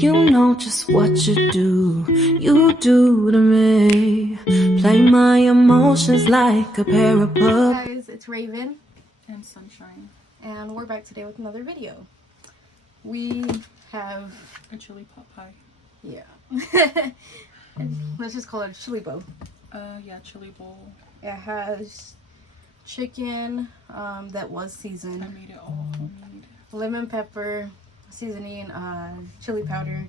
You know just what you do to me. Play my emotions like a pair of puppets. Hey guys, it's Raven and Sunshine, and we're back today with another video. We have a chili pot pie. Yeah. Let's just call it a chili bowl. Yeah, chili bowl. It has chicken that was seasoned. I made it all homemade. Lemon pepper seasoning, chili powder,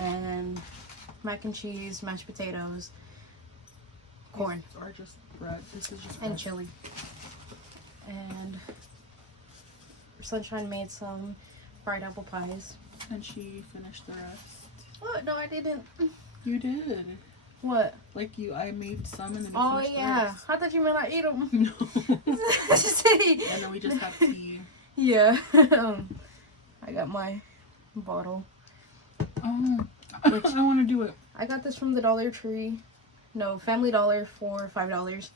and mac and cheese, mashed potatoes, corn. These are just bread. This is just and bread. chili. And Sunshine made some fried apple pies. And she finished the rest. What? No, I didn't. You did. What? Like I made some and then you Oh finished the yeah, rest. I thought you meant I ate them. No. See? And then we just had tea. Yeah. I got my bottle. Oh, Which- I want to do it. I got this from the Dollar Tree. No, Family Dollar for $5.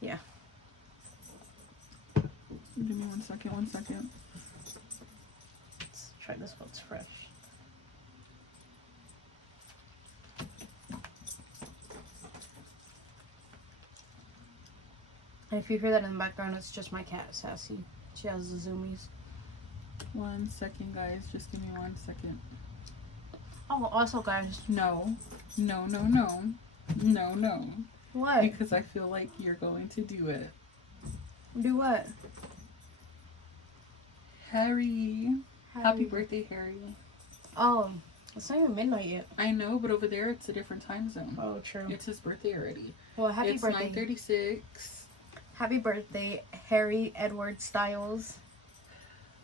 Yeah. Give me 1 second. 1 second. Let's try this one. It's fresh. And if you hear that in the background, it's just my cat, Sassy. She has the zoomies. 1 second, guys. Just give me 1 second. Oh, also, guys. No. No, no, no. No, no. What? Because I feel like you're going to do it. Do what? Harry. Happy birthday, Harry. Oh, it's not even midnight yet. I know, but over there it's a different time zone. Oh, true. It's his birthday already. Well, happy It's birthday. 9:36. Happy birthday, Harry Edward Styles.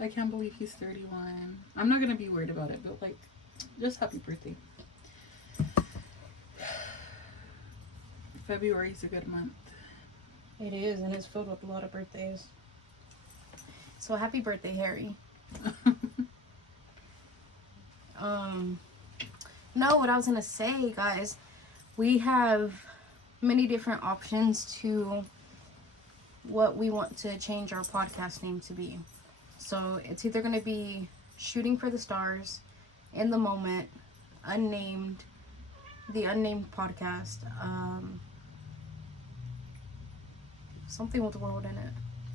I can't believe he's 31. I'm not gonna be worried about it, but like, just happy birthday. February's a good month. It is, and it's filled with a lot of birthdays. So happy birthday, Harry. No, what I was gonna say, guys, we have many different options to what we want to change our podcast name to be. So it's either gonna be Shooting for the Stars, In the Moment, Unnamed, The Unnamed Podcast, something with the world in it.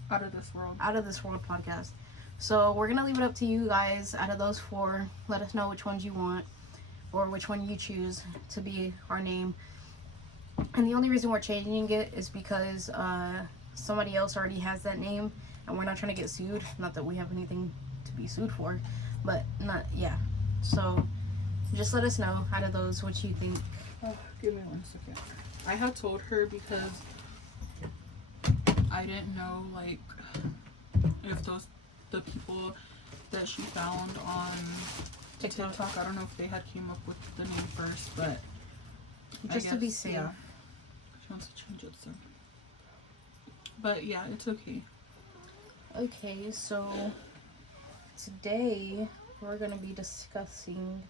Out of this world. Out of This World podcast. So we're gonna leave it up to you guys. Out of those four, let us know which ones you want or which one you choose to be our name. And the only reason we're changing it is because somebody else already has that name and we're not trying to get sued. Not that we have anything to be sued for, but not, yeah. So just let us know out of those what you think. Oh, give me 1 second. I had told her because I didn't know like if the people that she found on TikTok, I don't know if they had came up with the name first, but Just I to be guess, safe. yeah. She wants to change it, so. But yeah, it's okay. Okay, so today we're gonna be discussing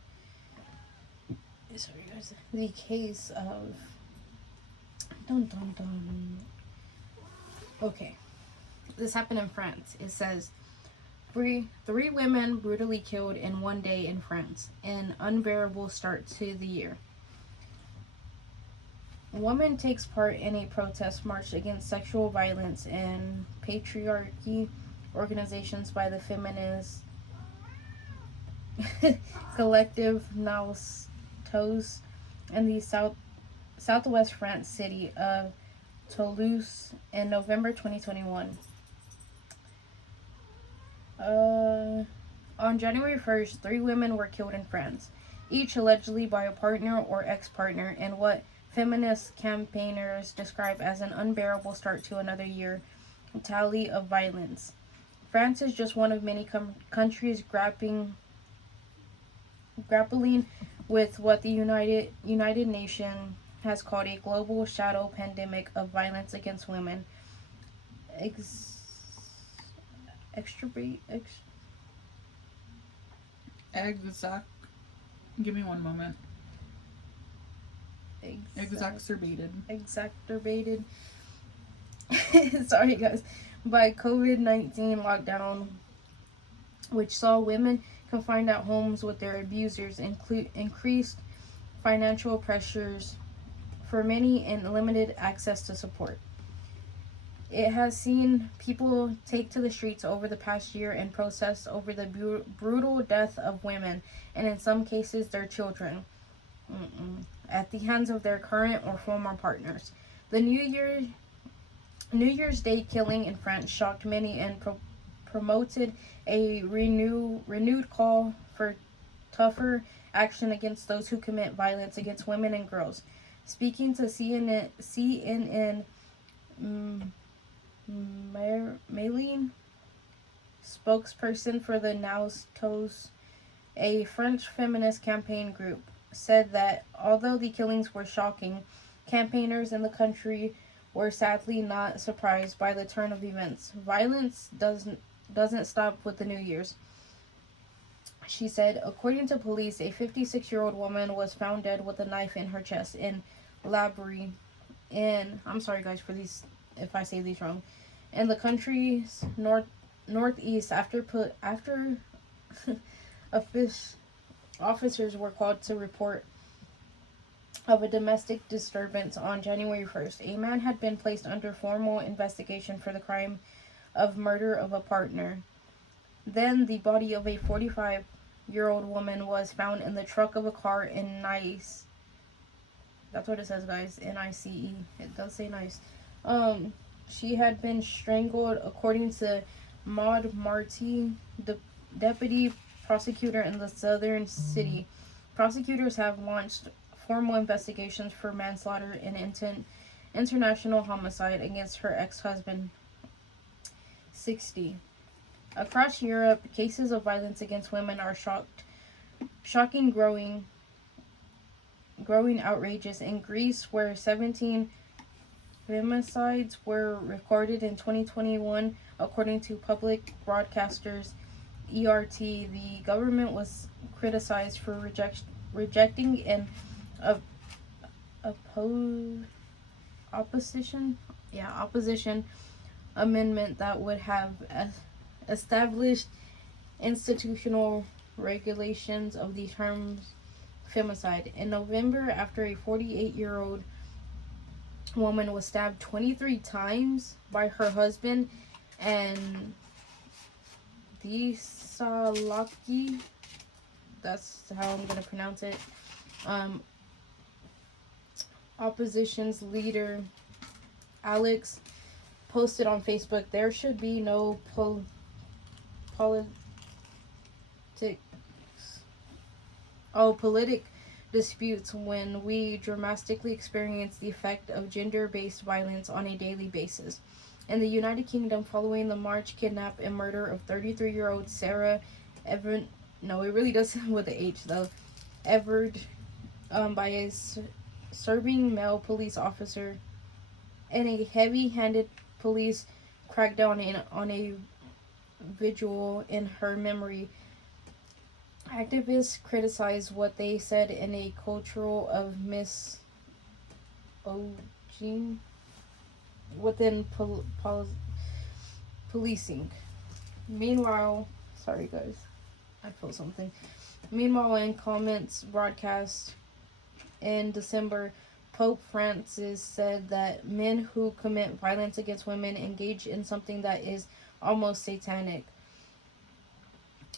the case of Okay, this happened in France. It says three women brutally killed in one day in France. An unbearable start to the year. A woman takes part in a protest march against sexual violence and patriarchy organizations by the feminist collective Naustos in the southwest France city of Toulouse in November 2021. On January 1st, 3 women were killed in France, each allegedly by a partner or ex-partner in what feminist campaigners describe as an unbearable start to another year tally of violence. France is just one of many countries grappling with what the United Nations has called a global shadow pandemic of violence against women. Give me 1 moment. Exacerbated. Sorry guys. By COVID-19 lockdown, which saw women confined at homes with their abusers, increased financial pressures for many, and limited access to support. It has seen people take to the streets over the past year and protest over the brutal death of women, and in some cases their children, at the hands of their current or former partners. The New Year's Day killing in France shocked many and promoted a renewed call for tougher action against those who commit violence against women and girls. Speaking to CNN, Maylene, spokesperson for the Nous Tous, a French feminist campaign group, said that although the killings were shocking, campaigners in the country were sadly not surprised by the turn of events. Violence doesn't stop with the New Year's. She said, according to police, a 56-year-old woman was found dead with a knife in her chest in Labrie, I'm sorry guys for these if I say these wrong, in the country's northeast after officers were called to report of a domestic disturbance on January 1st. A man had been placed under formal investigation for the crime of murder of a partner. Then the body of a 45-year-old woman was found in the trunk of a car in Nice. That's what it says, guys. Nice. It does say nice. She had been strangled, according to Maud Marty, the deputy prosecutor in the southern city. Prosecutors have launched formal investigations for manslaughter and international homicide against her ex-husband, 60. Across Europe, cases of violence against women are shocking, growing outrages. In Greece, where 17 femicides were recorded in 2021, according to public broadcasters ERT, the government was criticized for rejecting an opposition amendment that would have established institutional regulations of the term femicide. In November, after a 48-year-old woman was stabbed 23 times by her husband, and Thessaloniki, that's how I'm going to pronounce it, opposition's leader Alex posted on Facebook, there should be no politic disputes when we dramatically experience the effect of gender-based violence on a daily basis. In the United Kingdom, following the March kidnap and murder of 33-year-old Sarah Everard, no, it really does with the H though, Everard, by a serving male police officer, and a heavy-handed police crackdown on a vigil in her memory. Activists criticized what they said in a cultural of misogyny within policing. Meanwhile, sorry guys, I feel something. Meanwhile, in comments broadcast in December, Pope Francis said that men who commit violence against women engage in something that is almost satanic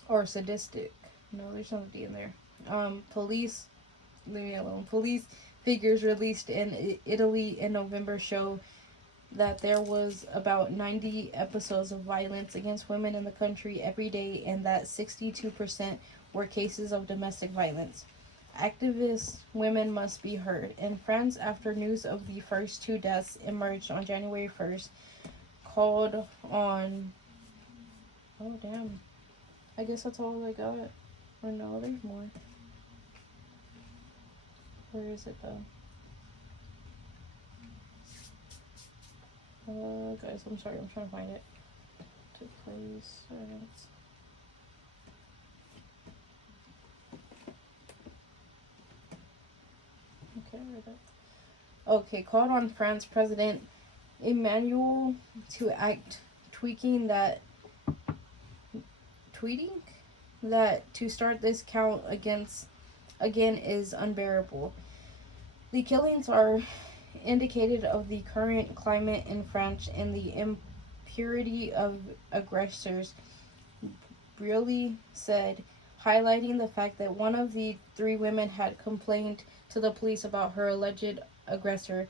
or sadistic. No, there's no D in there. Police, leave me alone. Police figures released in Italy in November show that there was about 90 episodes of violence against women in the country every day, and that 62% were cases of domestic violence. Activist women must be heard. In France, after news of the first 2 deaths emerged on January 1st, called on... Oh, damn. I guess that's all I got. Or no, there's more. Where is it, though? Guys, I'm sorry. I'm trying to find it. Took place... Okay, called on France President Emmanuel to act tweeting that to start this count again is unbearable. The killings are indicated of the current climate in France and the impurity of aggressors, Brearley said, highlighting the fact that one of the three women had complained to the police about her alleged aggressor.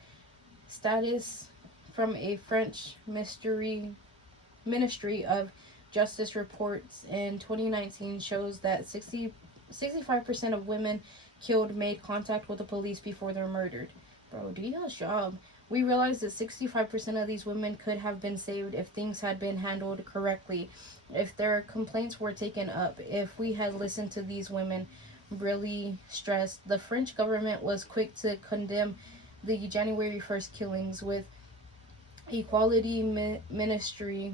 Status from a French Ministry of Justice reports in 2019 shows that 65% of women killed made contact with the police before they're murdered. Bro, do your job. We realize that 65% of these women could have been saved if things had been handled correctly, if their complaints were taken up, if we had listened to these women, really stressed. The French government was quick to condemn the January 1st killings, with Equality Ministry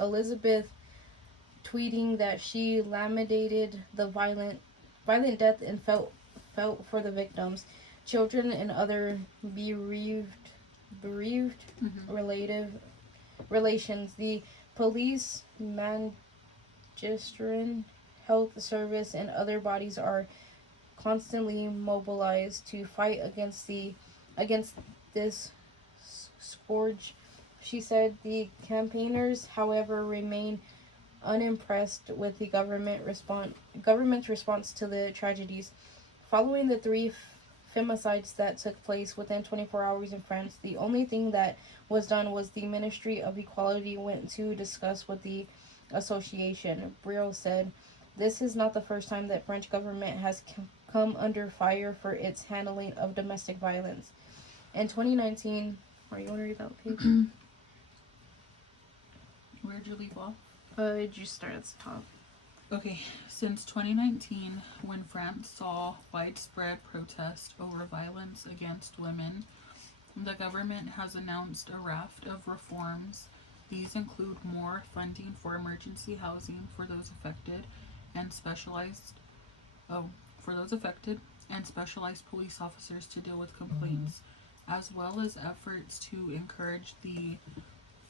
Elizabeth tweeting that she lamented the violent death and felt for the victims, children, and other bereaved relative relations. The police, magistrate, health service, and other bodies are constantly mobilized to fight against this scourge. She said the campaigners, however, remain unimpressed with the government's response to the tragedies. Following the three femicides that took place within 24 hours in France, the only thing that was done was the Ministry of Equality went to discuss with the association. Brill said, "This is not the first time that French government has come under fire for its handling of domestic violence. In 2019, are you want to read that page? Where'd you leave off? You start at the top. Okay, since 2019, when France saw widespread protest over violence against women, the government has announced a raft of reforms. These include more funding for emergency housing for those affected and specialized police officers to deal with complaints, as well as efforts to encourage the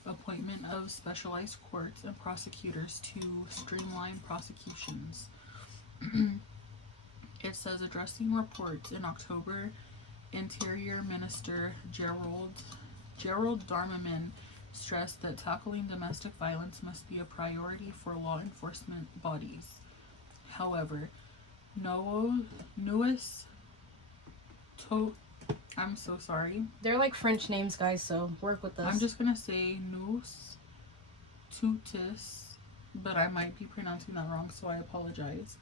appointment of specialized courts and prosecutors to streamline prosecutions. It says, addressing reports in October, Interior Minister Gerald Darmanin stressed that tackling domestic violence must be a priority for law enforcement bodies. However, I'm so sorry. They're like French names, guys, so work with us. I'm just gonna say Nous Tutis, but I might be pronouncing that wrong, so I apologize.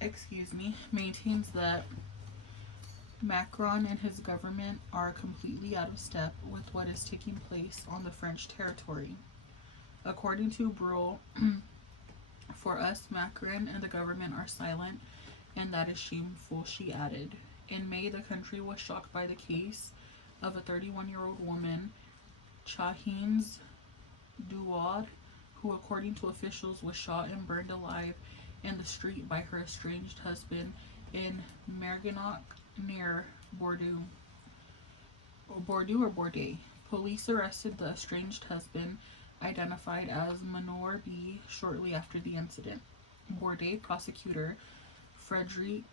Excuse me. Maintains that Macron and his government are completely out of step with what is taking place on the French territory. According to Brule, for us, Macron and the government are silent, and that is shameful, she added. In May, the country was shocked by the case of a 31-year-old woman, Chahines Douad, who, according to officials, was shot and burned alive in the street by her estranged husband in Merguenoc near Bordeaux. Police arrested the estranged husband, identified as Manor B, shortly after the incident. Bordeaux prosecutor Frederic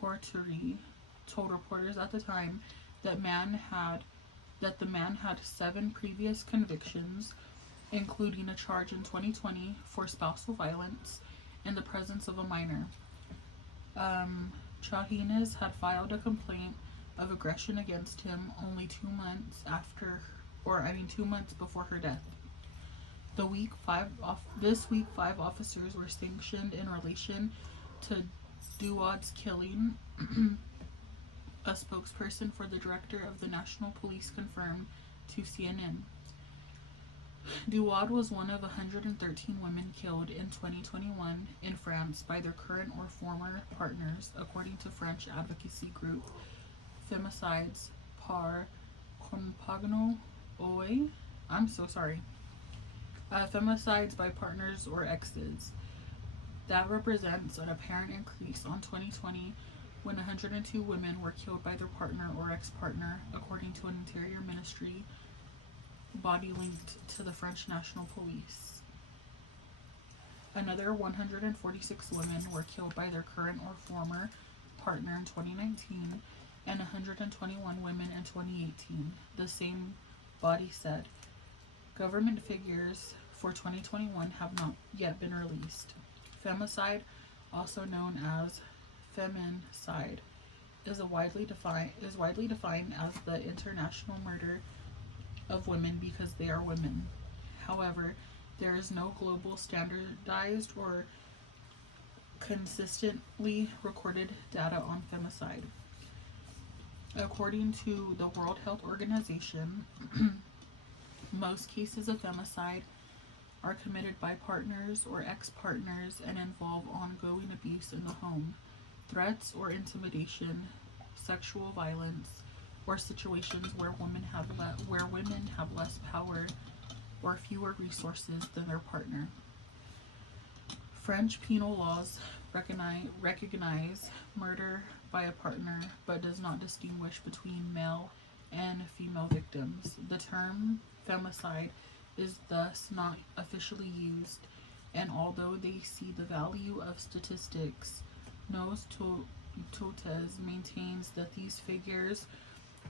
Porterie told reporters at the time that the man had 7 previous convictions, including a charge in 2020 for spousal violence in the presence of a minor. Chahines had filed a complaint of aggression against him only 2 months before her death. This week, 5 officers were sanctioned in relation to Douad's killing. A spokesperson for the director of the National Police confirmed to CNN. Douad was one of 113 women killed in 2021 in France by their current or former partners, according to French advocacy group Femicides par Compagnon Oe. I'm so sorry. Femicides by partners or exes. That represents an apparent increase on 2020, when 102 women were killed by their partner or ex-partner, according to an Interior Ministry body linked to the French National Police. Another 146 women were killed by their current or former partner in 2019, and 121 women in 2018, the same body said. Government figures for 2021 have not yet been released. Femicide, also known as feminicide, is widely defined as the international murder of women because they are women. However, there is no global standardized or consistently recorded data on femicide. According to the World Health Organization, most cases of femicide are committed by partners or ex-partners and involve ongoing abuse in the home, threats or intimidation, sexual violence, or situations where women have less power or fewer resources than their partner. French penal laws recognize murder by a partner but does not distinguish between male and female victims. The term femicide is thus not officially used, and although they see the value of statistics, Nos Totes maintains that these figures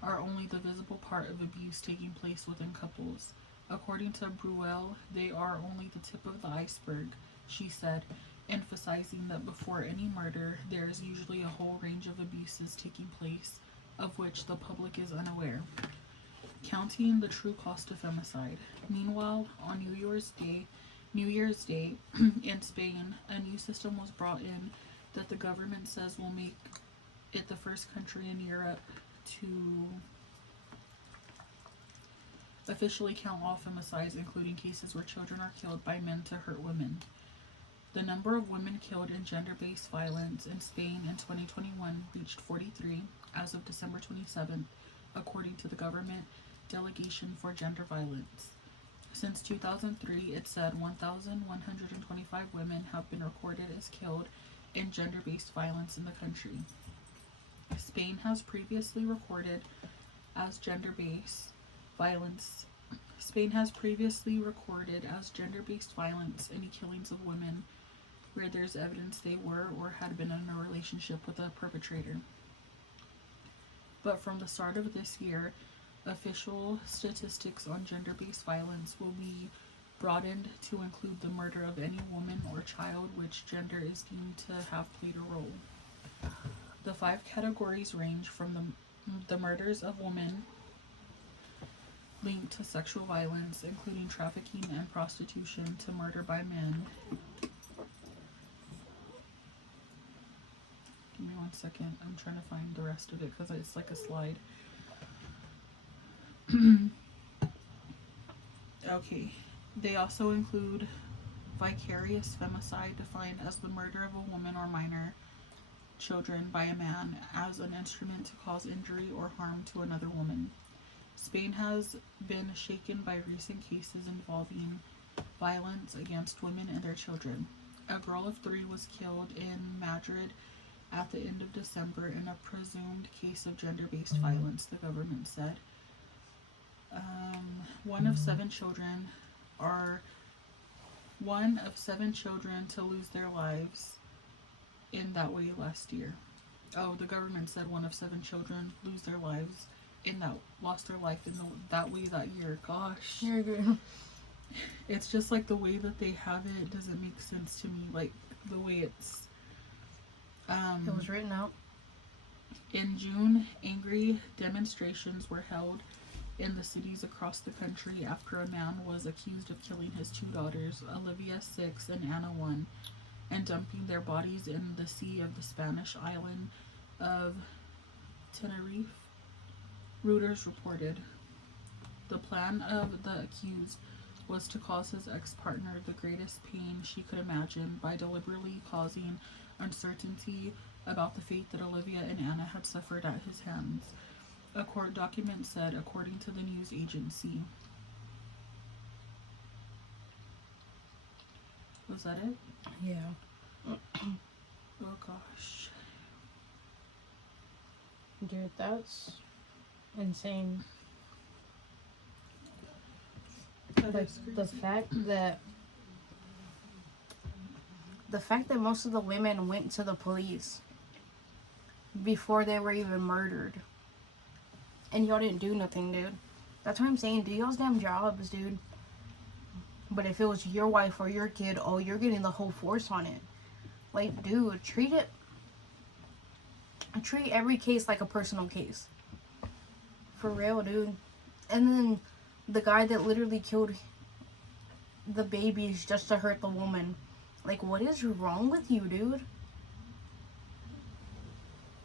are only the visible part of abuse taking place within couples. According to Bruel, they are only the tip of the iceberg, she said, emphasizing that before any murder, there is usually a whole range of abuses taking place, of which the public is unaware. Counting the true cost of femicide. Meanwhile, on New Year's Day in Spain, a new system was brought in that the government says will make it the first country in Europe to officially count all femicides, including cases where children are killed by men to hurt women. The number of women killed in gender-based violence in Spain in 2021 reached 43 as of December 27th, according to the government Delegation for Gender Violence. Since 2003, it said 1,125 women have been recorded as killed in gender-based violence in the country. Spain has previously recorded as gender-based violence any killings of women where there's evidence they were or had been in a relationship with a perpetrator. But from the start of this year, official statistics on gender-based violence will be broadened to include the murder of any woman or child which gender is deemed to have played a role. The 5 categories range from the murders of women linked to sexual violence, including trafficking and prostitution, to murder by men. Give me 1 second. I'm trying to find the rest of it because it's like a slide. Okay. They also include vicarious femicide, defined as the murder of a woman or minor children by a man as an instrument to cause injury or harm to another woman. Spain has been shaken by recent cases involving violence against women and their children. A girl of 3 was killed in Madrid at the end of December in a presumed case of gender-based violence, the government said. One of 7 children to lose their lives in that way last year. Oh, the government said 1 of 7 children lost their life in that way that year. Gosh. You're good. It's just like the way that they have it doesn't make sense to me. Like the way it's It was written out. In June, angry demonstrations were held in the cities across the country after a man was accused of killing his 2 daughters, Olivia 6 and Anna 1, and dumping their bodies in the sea of the Spanish island of Tenerife, Reuters reported. The plan of the accused was to cause his ex-partner the greatest pain she could imagine by deliberately causing uncertainty about the fate that Olivia and Anna had suffered at his hands, a court document said, according to the news agency. Was that it? Yeah. Oh gosh. Dude, that's insane. That Like, is the crazy. fact that The fact that most of the women went to the police before they were even murdered. And y'all didn't do nothing, dude. That's what I'm saying. Do y'all's damn jobs, dude. But if it was your wife or your kid, oh, you're getting the whole force on it. Like, dude, treat every case like a personal case. For real, dude. And then the guy that literally killed the babies just to hurt the woman. Like, what is wrong with you, dude?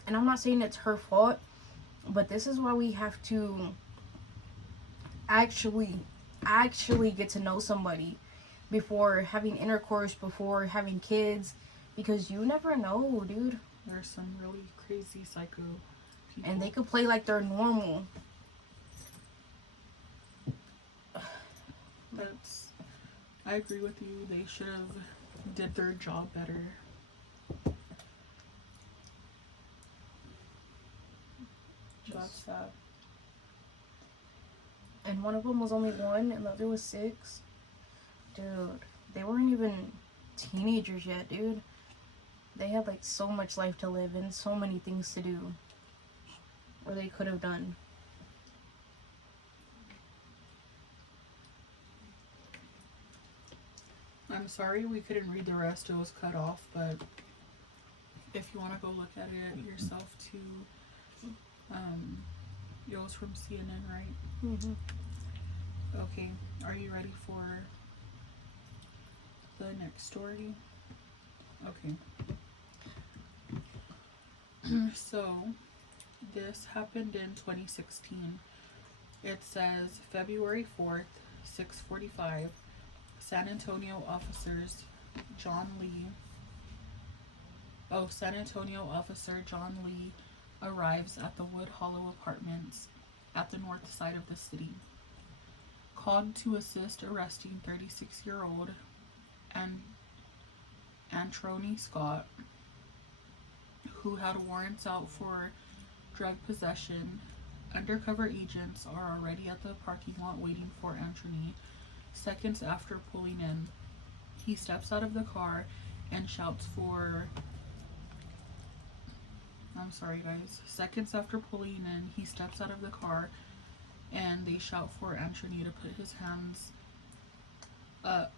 And I'm not saying it's her fault, but this is why we have to actually get to know somebody before having intercourse, before having kids, because you never know, dude. There's some really crazy psycho people. And they could play like they're normal. I agree with you. They should have did their job better. That's sad. And one of them was only 1 and the other was 6. Dude, they weren't even teenagers yet, dude. They had like so much life to live and so many things to do. Or they could have done. I'm sorry we couldn't read the rest. It was cut off, but if you want to go look at it yourself too, it was from CNN, right? Mm-hmm. Okay, are you ready for the next story? Okay. So, this happened in 2016. It says February 4th, 6:45, San Antonio officer John Lee arrives at the Wood Hollow Apartments at the north side of the city. Called to assist arresting 36-year-old Antroni Scott, who had warrants out for drug possession. Undercover agents are already at the parking lot waiting for Antroni. Seconds after pulling in, he steps out of the car and shouts for... Seconds after pulling in, he steps out of the car and they shout for Antroni to put his hands up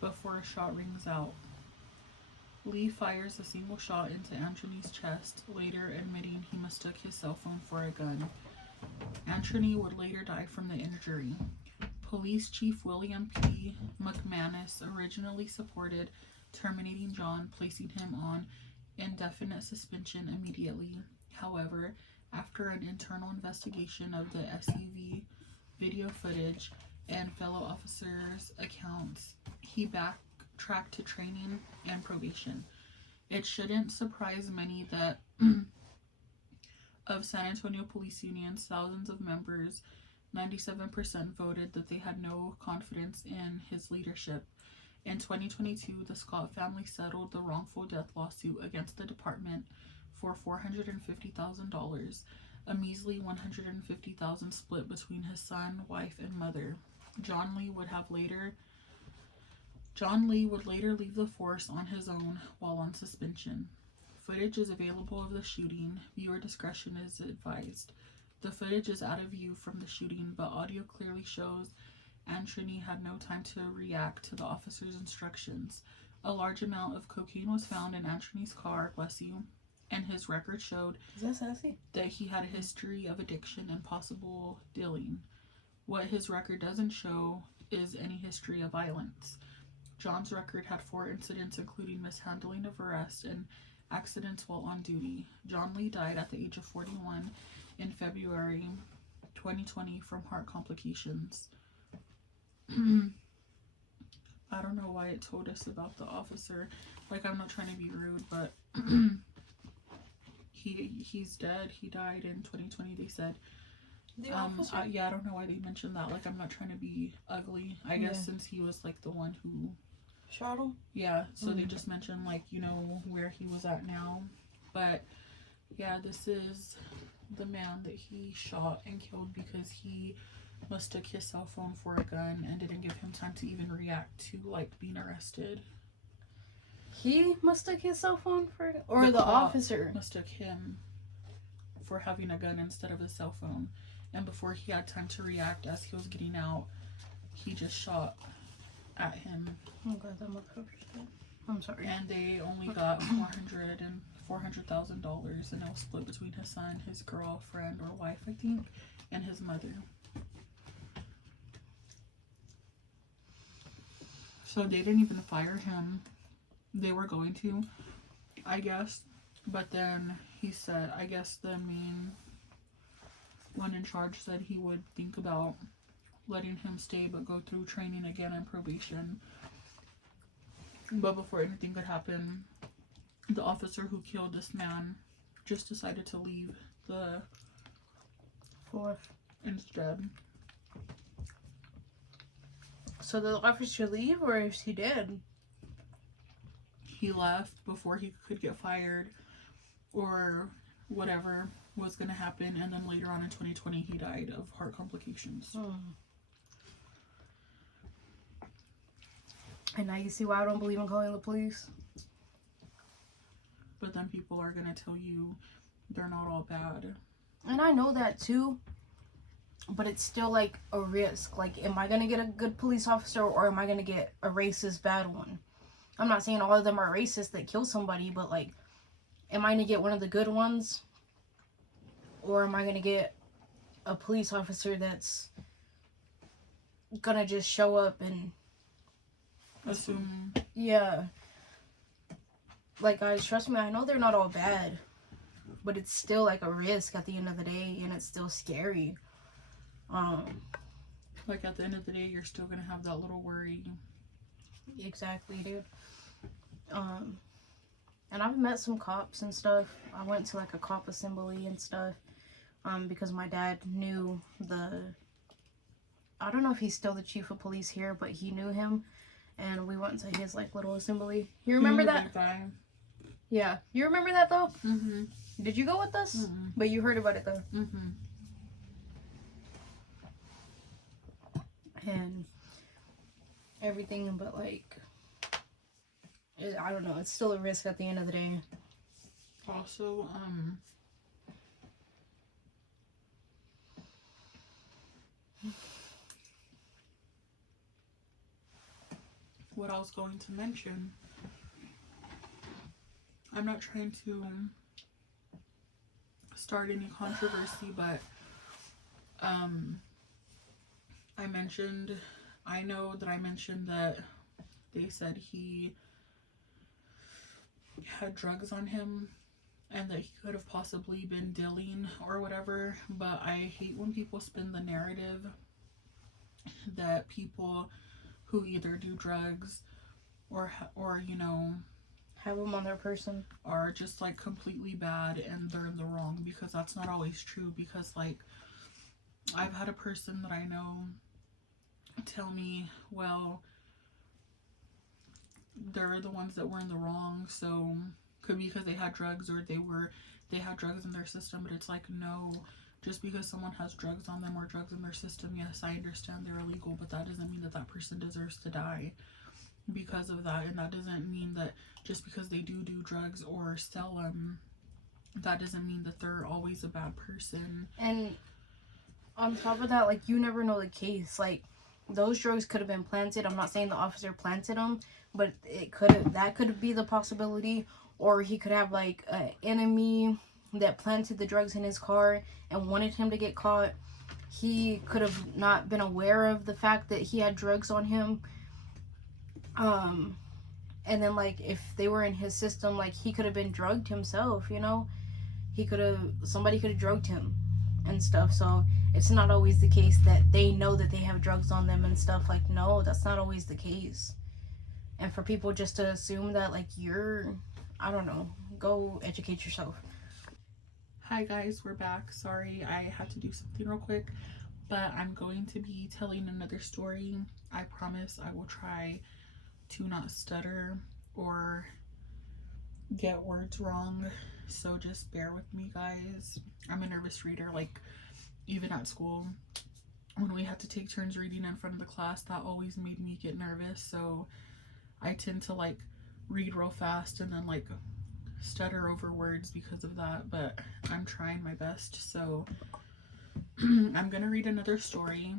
before a shot rings out. Lee fires a single shot into Antroni's chest, later admitting he mistook his cell phone for a gun. Antroni would later die from the injury. Police Chief William P. McManus originally supported terminating John, placing him on indefinite suspension immediately. However, after an internal investigation of the SUV video footage and fellow officers' accounts, he backtracked to training and probation. It shouldn't surprise many that of San Antonio Police Union's thousands of members, 97% voted that they had no confidence in his leadership. In 2022, the Scott family settled the wrongful death lawsuit against the department for $450,000, a measly $150,000 split between his son, wife, and mother. John Lee would later leave the force on his own while on suspension. Footage is available of the shooting. Viewer discretion is advised. The footage is out of view from the shooting, but audio clearly shows Antroni had no time to react to the officer's instructions. A large amount of cocaine was found in Antroni's car, and his record showed that he had a history of addiction and possible dealing. What his record doesn't show is any history of violence. John's record had 4 incidents, including mishandling of arrest and accidents while on duty. John Lee died at the age of 41 in February 2020 from heart complications. I don't know why it told us about the officer. Like, I'm not trying to be rude, but he's dead. He died in 2020, they said. Yeah, I don't know why they mentioned that. Like, I'm not trying to be ugly. I guess since he was, like, the one who... shot him? Yeah, so they just mentioned, like, you know, where he was at now. But, yeah, this is the man that he shot and killed because he mistook his cell phone for a gun and didn't give him time to even react to like being arrested. He mistook his cell phone for, or the cop officer mistook him for having a gun instead of a cell phone, and before he had time to react, as he was getting out, he just shot at him. Oh god, that motherfucker's dead. I'm sorry. And they only got $400,000, and it was split between his son, his girlfriend or wife, I think, and his mother. So they didn't even fire him. They were going to, I guess, but then he said, I guess the main one in charge said he would think about letting him stay but go through training again and probation. But before anything could happen, the officer who killed this man just decided to leave the force instead. So the officer leave, or is he dead? He left before he could get fired or whatever was going to happen, and then later on in 2020 he died of heart complications. And now you see why I don't believe in calling the police. But then people are going to tell you they're not all bad. And I know that too, but it's still like a risk. Like, am I going to get a good police officer, or am I going to get a racist bad one? I'm not saying all of them are racist that kill somebody, but like, am I going to get one of the good ones? Or am I going to get a police officer that's going to just show up and assume? Yeah. Like, guys, trust me, I know they're not all bad, but it's still like a risk at the end of the day, and it's still scary. Like, at the end of the day, you're still going to have that little worry. Exactly, dude. And I've met some cops and stuff. I went to like a cop assembly and stuff, because my dad knew I don't know if he's still the chief of police here, but he knew him, and we went to his like little assembly. You remember that? Guy. Yeah. You remember that though? Mm-hmm. Did you go with us? Mm-hmm. But you heard about it though. Mm-hmm. And everything, but like, I don't know, it's still a risk at the end of the day. Also, what I was going to mention, I'm not trying to start any controversy, but I know that I mentioned that they said he had drugs on him and that he could have possibly been dealing or whatever, but I hate when people spin the narrative that people who either do drugs or you know, Have them on their person. are just like completely bad and they're in the wrong, because that's not always true. Because like, I've had a person that I know tell me, well, they're the ones that were in the wrong, so could be because they had drugs, or they had drugs in their system. But it's like, no, just because someone has drugs on them or drugs in their system, yes, I understand they're illegal, but that doesn't mean that that person deserves to die because of that. And that doesn't mean that just because they do drugs or sell them, that doesn't mean that they're always a bad person. And on top of that, like, you never know the case. Like, those drugs could have been planted. I'm not saying the officer planted them, but that could be the possibility. Or he could have like an enemy that planted the drugs in his car and wanted him to get caught. He could have not been aware of the fact that he had drugs on him. And then like, if they were in his system, like, he could have been drugged himself, you know? Somebody could have drugged him and stuff. So it's not always the case that they know that they have drugs on them and stuff. Like, no, that's not always the case. And for people just to assume that, like, I don't know, go educate yourself. Hi guys, we're back. Sorry, I had to do something real quick, but I'm going to be telling another story. I promise I will try to not stutter or get words wrong, so just bear with me, guys. I'm a nervous reader, like, even at school when we had to take turns reading in front of the class, that always made me get nervous. So I tend to like read real fast and then like stutter over words because of that, but I'm trying my best. So I'm gonna read another story.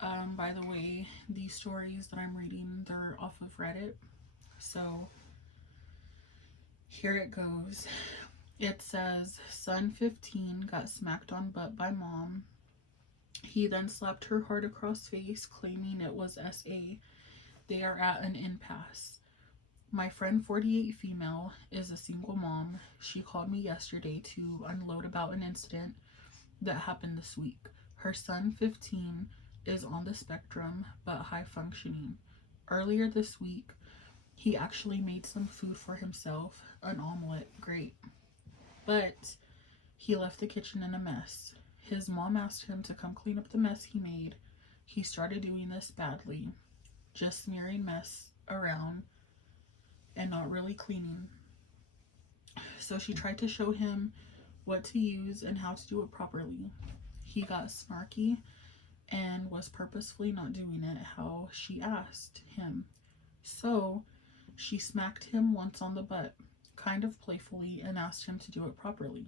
By the way, these stories that I'm reading, they're off of Reddit. So here it goes. It says, son 15 got smacked on butt by mom. He then slapped her hard across face, claiming it was SA. They are at an impasse. My friend 48 female is a single mom. She called me yesterday to unload about an incident that happened this week. Her son 15 is on the spectrum but high functioning. Earlier this week, he actually made some food for himself, an omelet, great. But he left the kitchen in a mess. His mom asked him to come clean up the mess he made. He started doing this badly, just smearing mess around and not really cleaning. So she tried to show him what to use and how to do it properly. He got snarky and was purposefully not doing it how she asked him. So she smacked him once on the butt, kind of playfully, and asked him to do it properly.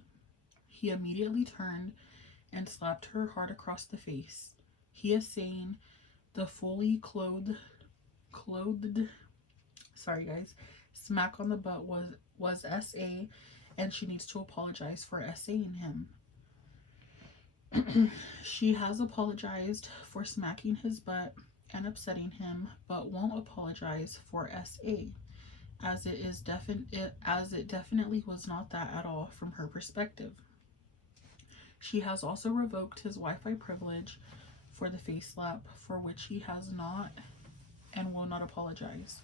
He immediately turned and slapped her hard across the face. He is saying the fully clothed sorry guys, smack on the butt was SA, and she needs to apologize for SAing him. She has apologized for smacking his butt and upsetting him, but won't apologize for SA, as it definitely was not that at all from her perspective. She has also revoked his Wi-Fi privilege for the face slap, for which he has not and will not apologize.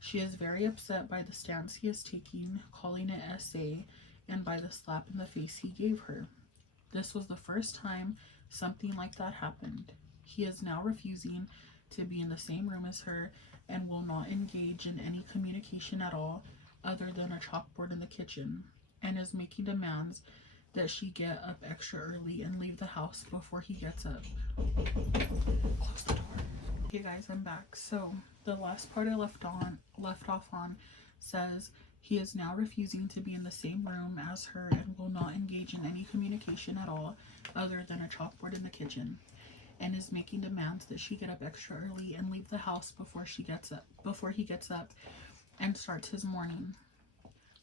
She is very upset by the stance he is taking, calling it SA, and by the slap in the face he gave her. This was the first time something like that happened. He is now refusing to be in the same room as her and will not engage in any communication at all other than a chalkboard in the kitchen, and is making demands that she get up extra early and leave the house before he gets up. Close the door. Okay guys, I'm back. So the last part I left off on says he is now refusing to be in the same room as her and will not engage in any communication at all other than a chalkboard in the kitchen, and is making demands that she get up extra early and leave the house before he gets up and starts his morning,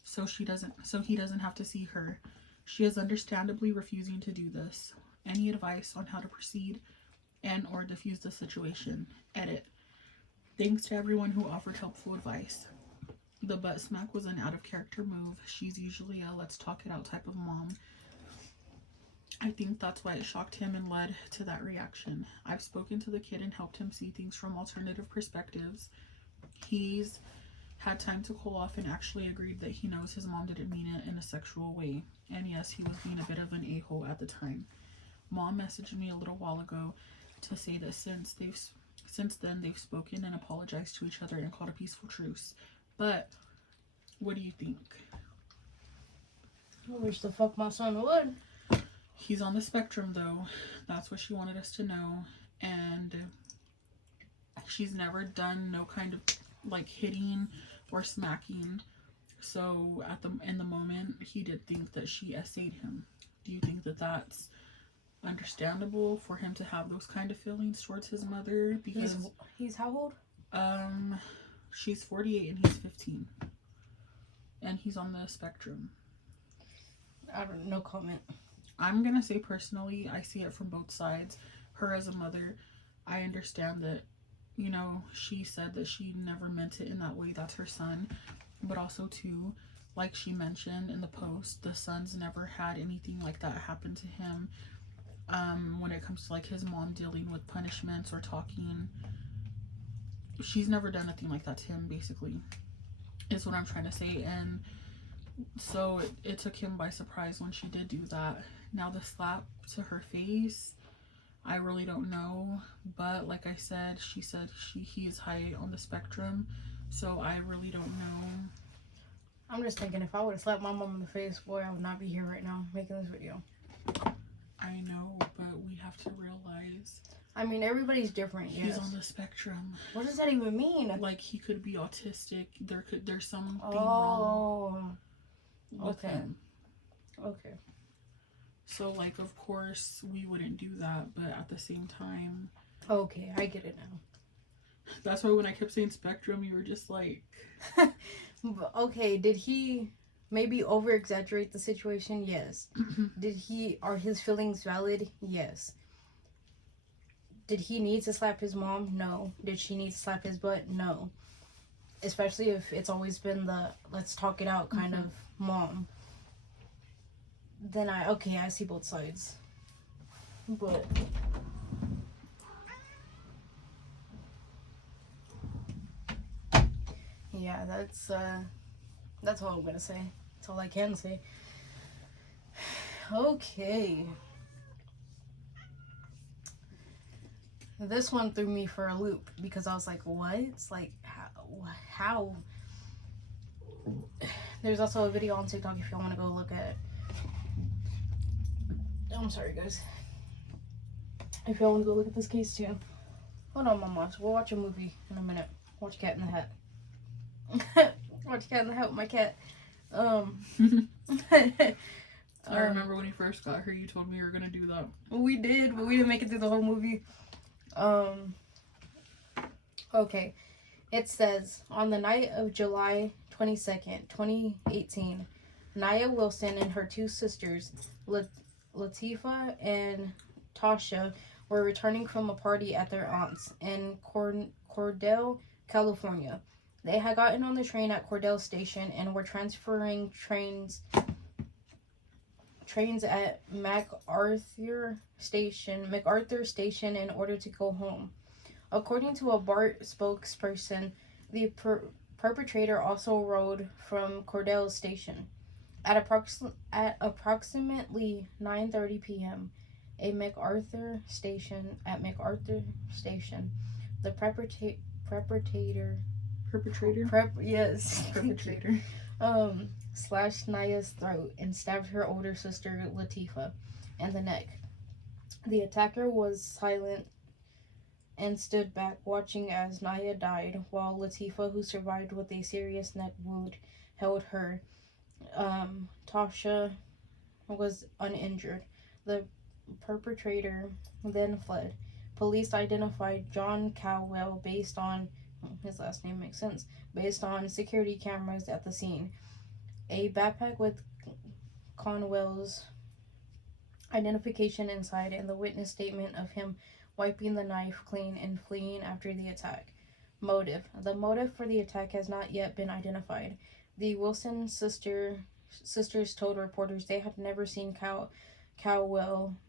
so he doesn't have to see her. She is understandably refusing to do this. Any advice on how to proceed and or diffuse the situation? Edit. Thanks to everyone who offered helpful advice. The butt smack was an out of character move. She's usually a let's talk it out type of mom. I think that's why it shocked him and led to that reaction. I've spoken to the kid and helped him see things from alternative perspectives. He's had time to cool off and actually agreed that he knows his mom didn't mean it in a sexual way. And yes, he was being a bit of an a-hole at the time. Mom messaged me a little while ago to say that since then they've spoken and apologized to each other and called a peaceful truce. But what do you think? I wish the fuck my son would. He's on the spectrum though. That's what she wanted us to know. And she's never done no kind of like hitting or smacking. So in the moment, he did think that she SA'd him. Do you think that that's understandable for him to have those kind of feelings towards his mother? Because he's how old? She's 48 and he's 15, and he's on the spectrum. No comment. I'm gonna say personally, I see it from both sides. Her as a mother, I understand that, you know, she said that she never meant it in that way. That's her son. But also too, like she mentioned in the post, the son's never had anything like that happen to him. When it comes to like his mom dealing with punishments or talking, she's never done anything like that to him, basically, is what I'm trying to say. And so it took him by surprise when she did do that. Now the slap to her face, I really don't know, but like I said, she said he is high on the spectrum, so I really don't know. I'm just thinking, if I would have slapped my mom in the face, boy, I would not be here right now making this video. I know, but we have to realize I mean, everybody's different. He's Yes. on the spectrum. What does that even mean? Like, he could be autistic. There's something wrong with okay. him. Okay. So, like, of course, we wouldn't do that, but at the same time... Okay, I get it now. That's why when I kept saying spectrum, you were just like... Okay, did he maybe over-exaggerate the situation? Yes. Are his feelings valid? Yes. Did he need to slap his mom? No. Did she need to slap his butt? No. Especially if it's always been the let's talk it out kind of mom. Then I see both sides. But yeah, that's all I'm gonna say. That's all I can say. Okay. This one threw me for a loop because I was like, what? It's like, how? There's also a video on TikTok if y'all want to go look at it. I'm sorry, guys. If y'all want to go look at this case too. Hold on, Mama. So we'll watch a movie in a minute. Watch Cat in the Hat. Watch Cat in the Hat with my cat. I remember when you first got her, you told me you were gonna do that. We did, but we didn't make it through the whole movie. Okay. It says, on the night of July 22nd, 2018, Nia Wilson and her two sisters, Latifah and Tasha, were returning from a party at their aunt's in Cordell, California. They had gotten on the train at Cordell Station and were transferring trains at MacArthur Station in order to go home. According to a BART spokesperson, the perpetrator also rode from Cordell Station. At approximately 9:30 p.m., at MacArthur Station, the perpetrator slashed Nia's throat and stabbed her older sister Latifah in the neck. The attacker was silent and stood back watching as Nia died, while Latifah, who survived with a serious neck wound, held her. Tasha was uninjured. The perpetrator then fled. Police identified John Cowell based on his last name makes sense, based on security cameras at the scene. A backpack with Conwell's identification inside and the witness statement of him wiping the knife clean and fleeing after the attack. Motive. The motive for the attack has not yet been identified. The Wilson sisters told reporters they had never seen Cowell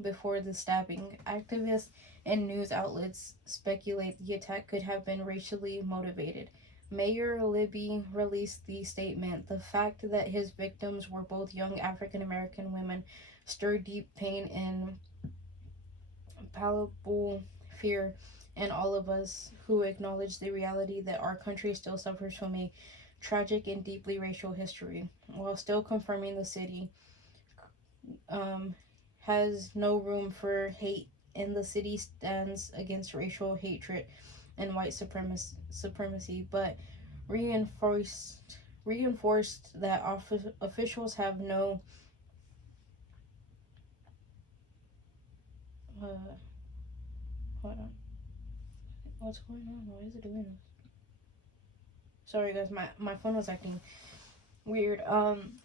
before the stabbing. Activists and news outlets speculate the attack could have been racially motivated. Mayor Libby released the statement. The fact that his victims were both young African American women stirred deep pain and palpable fear in all of us who acknowledge the reality that our country still suffers from a tragic and deeply racial history, while still confirming the city has no room for hate, and the city stands against racial hatred and white supremacy, but reinforced that officials have no hold on. What's going on? Why is it doing this? Sorry guys, my phone was acting weird.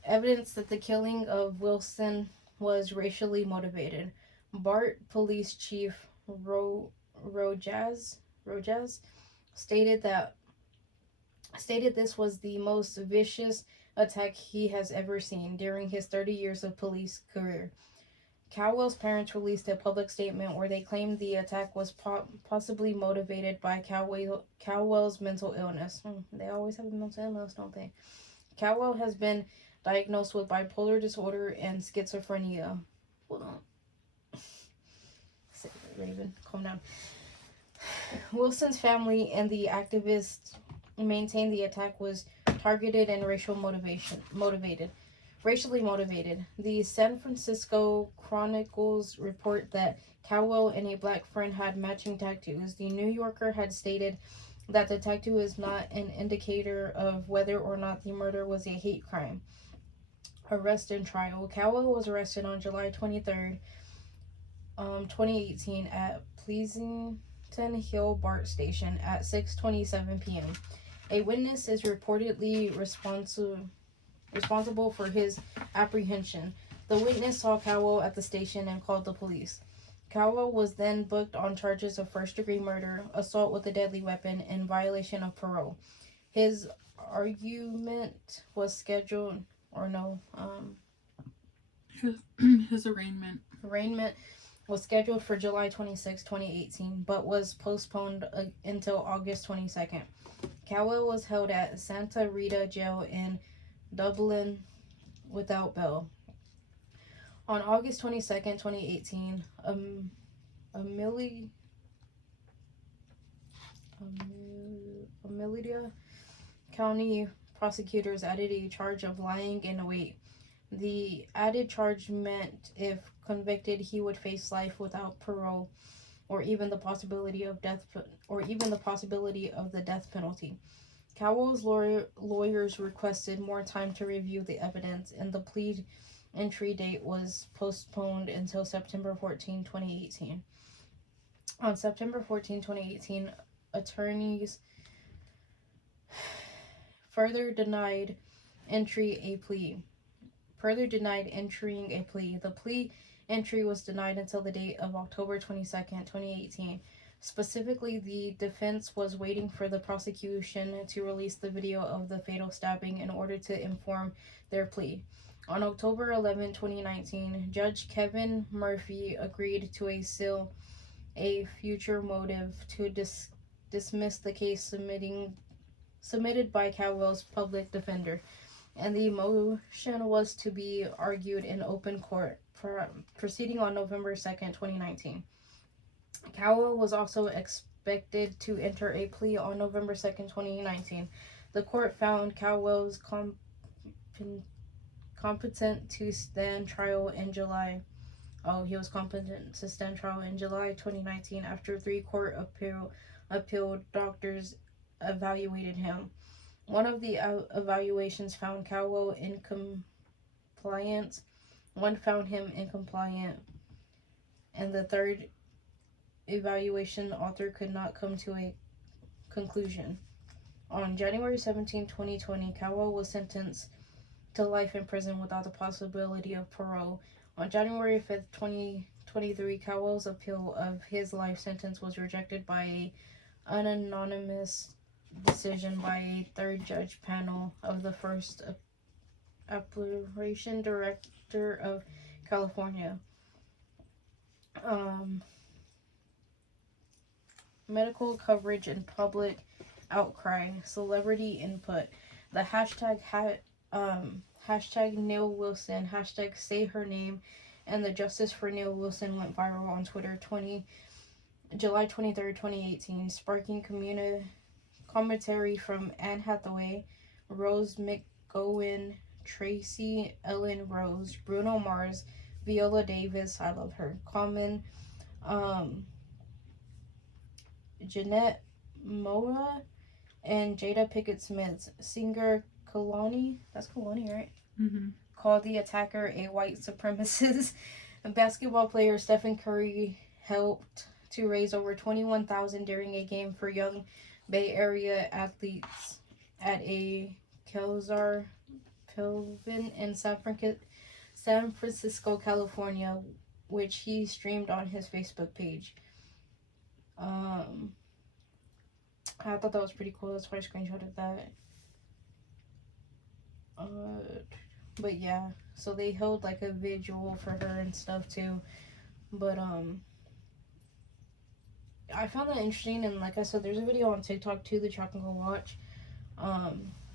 Evidence that the killing of Wilson was racially motivated. BART Police Chief Rojaz stated this was the most vicious attack he has ever seen during his 30 years of police career. Cowell's parents released a public statement where they claimed the attack was possibly motivated by Cowell's mental illness. They always have a mental illness, don't they? Cowell has been diagnosed with bipolar disorder and schizophrenia. Hold on. Raven, calm down. Wilson's family and the activists maintain the attack was targeted and racially motivated. The San Francisco Chronicles report that Cowell and a black friend had matching tattoos. The New Yorker had stated that the tattoo is not an indicator of whether or not the murder was a hate crime. Arrest and trial. Cowell was arrested on July 23rd, 2018 at Pleasanton Hill BART station at 6:27 p.m. A witness is reportedly responsible for his apprehension. The witness saw Cowell at the station and called the police. Cowell was then booked on charges of first-degree murder, assault with a deadly weapon, and violation of parole. His argument was scheduled, his arraignment was scheduled for July 26, 2018, but was postponed until August 22nd. Cowell was held at Santa Rita Jail in Dublin without bail. On August 22nd, 2018, Amelia County prosecutors added a charge of lying in wait. The added charge meant if convicted, he would face life without parole, or even the possibility of the death penalty. Cowell's lawyers requested more time to review the evidence, and the plea entry date was postponed until September 14, 2018. On September 14, 2018, attorneys further denied entering a plea. The plea entry was denied until the date of October 22nd, 2018. Specifically, the defense was waiting for the prosecution to release the video of the fatal stabbing in order to inform their plea. On October 11, 2019, Judge Kevin Murphy agreed to a future motive to dismiss the case submitted by Cowell's public defender, and the motion was to be argued in open court, proceeding on November 2nd, 2019. Cowell was also expected to enter a plea on November 2nd, 2019. The court found Cowell's competent to stand trial in July. He was competent to stand trial in July 2019 after 3 court appeal doctors evaluated him. One of the evaluations found Cowell in compliance. One found him incompliant, and the third evaluation author could not come to a conclusion. On January 17, 2020, Cowell was sentenced to life in prison without the possibility of parole. On January 5th, 2023, Cowell's appeal of his life sentence was rejected by an anonymous decision by a 3rd judge panel of the First Appellate Director of California. Medical coverage and public outcry, celebrity input. The hashtag Neil Wilson, hashtag say her name, and the Justice for Neil Wilson went viral on Twitter July 23rd, 2018, sparking commentary from Anne Hathaway, Rose McGowan, Tracy Ellen Rose, Bruno Mars, Viola Davis, I love her, Common, Jeanette Moa, and Jada Pinkett Smith. Singer Kehlani, that's Kehlani, right? Mm-hmm. Called the attacker a white supremacist. Basketball player Stephen Curry helped to raise over $21,000 during a game for young Bay Area athletes at a Kelsar Pavilion in San Francisco, California, which he streamed on his Facebook page. I thought that was pretty cool. That's why I screenshotted that. But yeah, so they held like a vigil for her and stuff too. But I found that interesting, and like I said, there's a video on TikTok too that y'all can go watch.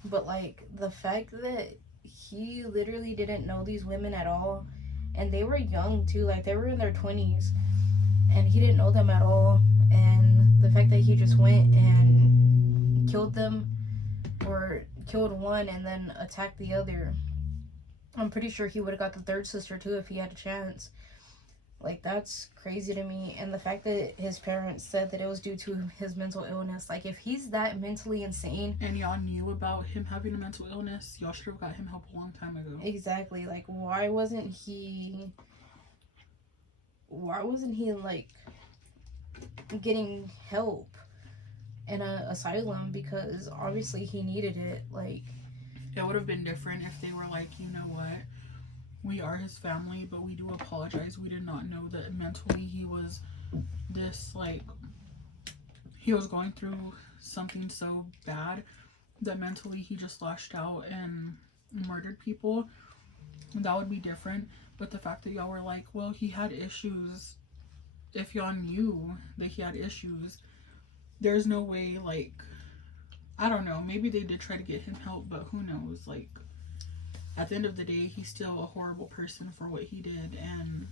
But like the fact that he literally didn't know these women at all, and they were young too, like they were in their 20s, and he didn't know them at all, and the fact that he just went and killed them, or killed one and then attacked the other. I'm pretty sure he would have got the third sister too if he had a chance. Like, that's crazy to me. And the fact that his parents said that it was due to his mental illness. Like, if he's that mentally insane. And y'all knew about him having a mental illness, y'all should have got him help a long time ago. Exactly. Like, why wasn't he, like, getting help in an asylum? Because obviously he needed it. Like, it would have been different if they were like, you know what? We are his family, but we do apologize. We did not know that mentally he was this, like, he was going through something so bad that mentally he just lashed out and murdered people. That would be different. But the fact that y'all were like, well, he had issues. If y'all knew that he had issues, there's no way, like, I don't know. Maybe they did try to get him help, but who knows? Like, at the end of the day, he's still a horrible person for what he did, and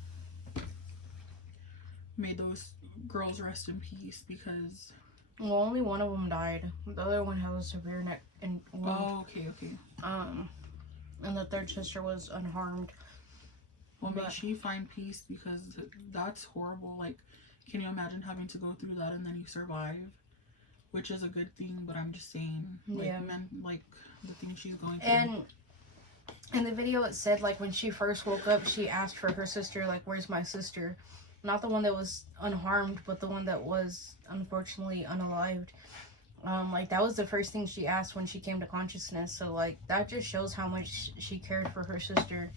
may those girls rest in peace, because... Well, only one of them died. The other one had a severe neck and wound. Oh, okay. And the third sister was unharmed. Well, may she find peace, because that's horrible. Like, can you imagine having to go through that and then you survive? Which is a good thing, but I'm just saying, like, yeah. Like, the things she's going through. And in the video it said, like, when she first woke up, she asked for her sister, like, where's my sister? Not the one that was unharmed, but the one that was unfortunately unalived. Like, that was the first thing she asked when she came to consciousness. So, like, that just shows how much she cared for her sister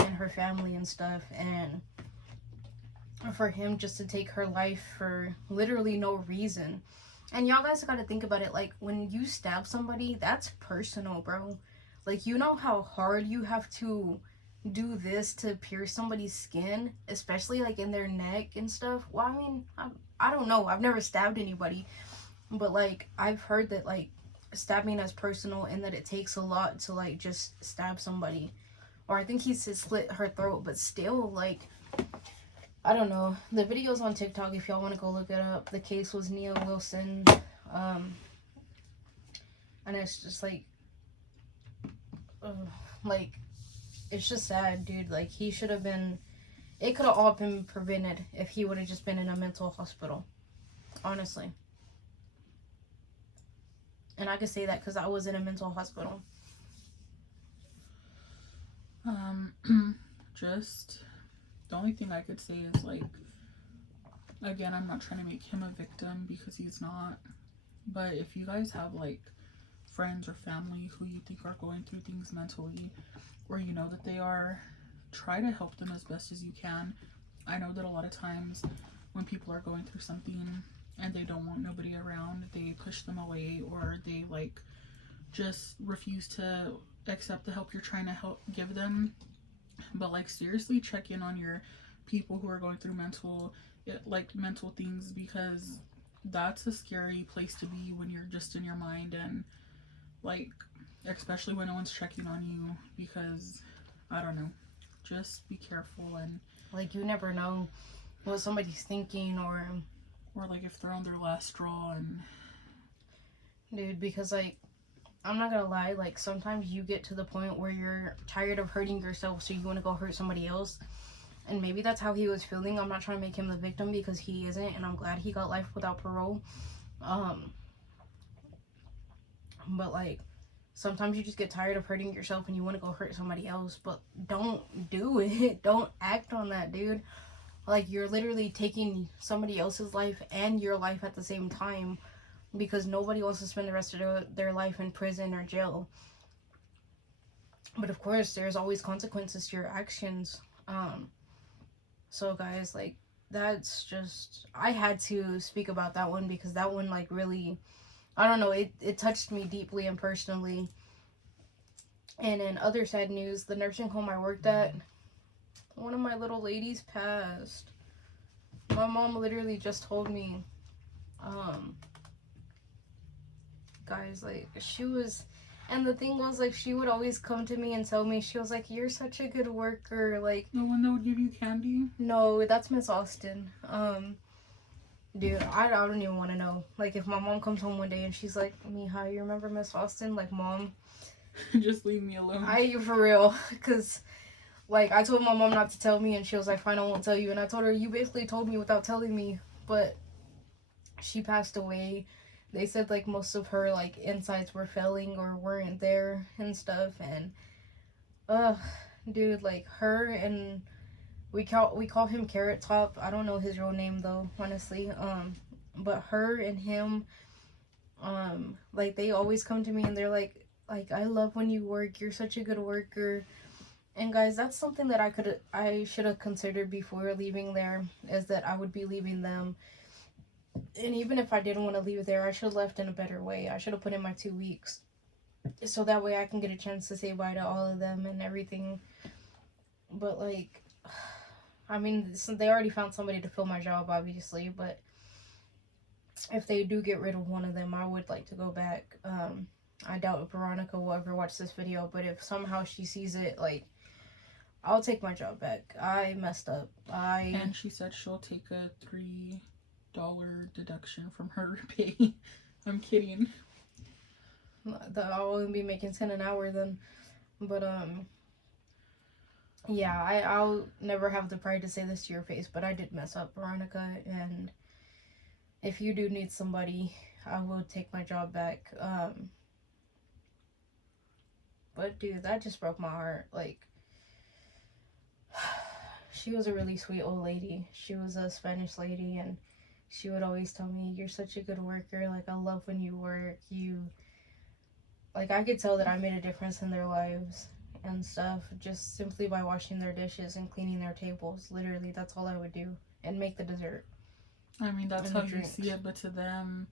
and her family and stuff. And for him just to take her life for literally no reason. And y'all guys gotta think about it. Like, when you stab somebody, that's personal, bro. Like, you know how hard you have to do this to pierce somebody's skin, especially, like, in their neck and stuff? Well, I mean, I don't know. I've never stabbed anybody. But, like, I've heard that, like, stabbing is personal and that it takes a lot to, like, just stab somebody. Or I think he said slit her throat, but still, like, I don't know. The video's on TikTok if y'all want to go look it up. The case was Nia Wilson. And it's just, like, it's just sad, dude. Like, he should have been, it could have all been prevented if he would have just been in a mental hospital. Honestly. And I could say that because I was in a mental hospital. Just, the only thing I could say is, like, again, I'm not trying to make him a victim because he's not. But if you guys have, like, friends or family who you think are going through things mentally, or you know that they are, try to help them as best as you can. I know that a lot of times when people are going through something and they don't want nobody around, they push them away, or they, like, just refuse to accept the help you're trying to give them. But, like, seriously check in on your people who are going through mental things, because that's a scary place to be when you're just in your mind, and, like, especially when no one's checking on you, because I don't know, just be careful. And, like, you never know what somebody's thinking, or like, if they're on their last straw. And dude, because, like, I'm not gonna lie, like, sometimes you get to the point where you're tired of hurting yourself, so you want to go hurt somebody else. And maybe that's how he was feeling. I'm not trying to make him the victim, because he isn't, and I'm glad he got life without parole. But, like, sometimes you just get tired of hurting yourself and you want to go hurt somebody else, but don't do it. Don't act on that, dude. Like, you're literally taking somebody else's life and your life at the same time, because nobody wants to spend the rest of their life in prison or jail. But of course, there's always consequences to your actions. So guys, like, that's just, I had to speak about that one, because that one, like, really, I don't know, it touched me deeply and personally. And in other sad news, the nursing home I worked at, one of my little ladies passed. My mom literally just told me, guys, like, she was, and the thing was, like, she would always come to me and tell me, she was like, you're such a good worker, like. The one that would give you candy? No, that's Miss Austin. Dude, I don't even want to know. Like, if my mom comes home one day and she's like, Mija, you remember Miss Austin? Like, Mom, just leave me alone. for real, because, Like, I told my mom not to tell me, and she was like, fine, I won't tell you. And I told her, you basically told me without telling me. But she passed away. They said, like, most of her, like, insides were failing or weren't there and stuff. And, dude, like, her and we call him Carrot Top. I don't know his real name, though, honestly. But her and him, like, they always come to me and they're like, I love when you work. You're such a good worker. And guys, that's something that I should have considered before leaving there, is that I would be leaving them. And even if I didn't want to leave there, I should have left in a better way. I should have put in my 2 weeks. So that way I can get a chance to say bye to all of them and everything. But, like, I mean, they already found somebody to fill my job, obviously. But if they do get rid of one of them, I would like to go back. I doubt Veronica will ever watch this video. But if somehow she sees it, like, I'll take my job back. I messed up. And she said she'll take a $3 deduction from her pay. I'm kidding. I'll only be making 10 an hour then. But, yeah, I'll never have the pride to say this to your face, but I did mess up, Veronica. And if you do need somebody, I will take my job back. But, dude, that just broke my heart. Like, she was a really sweet old lady. She was a Spanish lady, and she would always tell me, you're such a good worker. Like, I love when you work. Like, I could tell that I made a difference in their lives and stuff just simply by washing their dishes and cleaning their tables. Literally, that's all I would do. And make the dessert. I mean, that's and how the you drinks. see it, but to them,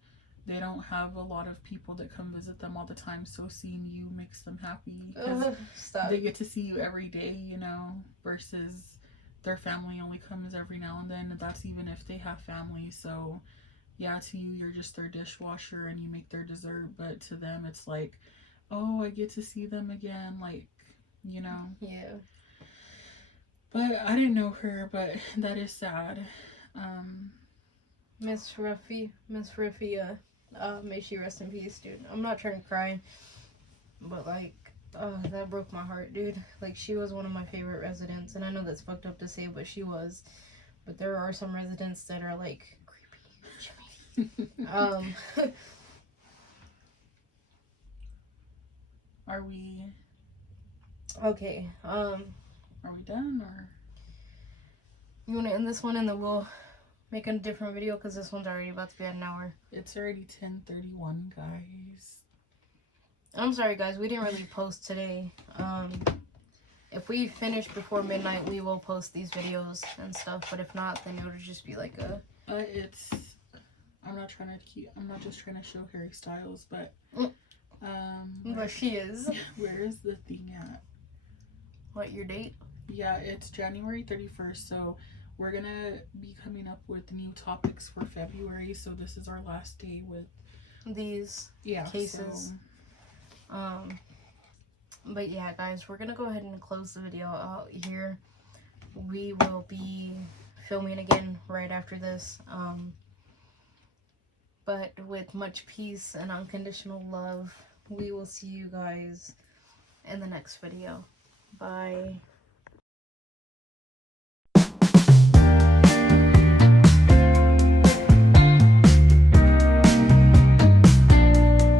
they don't have a lot of people that come visit them all the time, so seeing you makes them happy. 'Cause Stop. they get to see you every day, you know, versus their family only comes every now and then. That's even if they have family. So, yeah, to you, you're just their dishwasher and you make their dessert, but to them, it's like, oh, I get to see them again, like, you know. Yeah. But I didn't know her, but that is sad. Miss Ruffy, may she rest in peace, dude. I'm not trying to cry, but, like, that broke my heart, dude. Like, she was one of my favorite residents, and I know that's fucked up to say, but she was. But there are some residents that are, like, creepy. Are we Okay, are we done, or you want to end this one and then we'll make a different video, because this one's already about to be at an hour. it's already 10:31, guys. I'm sorry, guys, we didn't really post today. If we finish before midnight, we will post these videos and stuff, but if not, then it'll just be like a... It's I'm not just trying to show Harry Styles, but But she is. where is the thing at? What, your date? Yeah, it's January 31st, so we're gonna be coming up with new topics for February, so this is our last day with These cases. So. But yeah, guys, we're gonna go ahead and close the video out here. We will be filming again right after this. But with much peace and unconditional love, we will see you guys in the next video. Bye.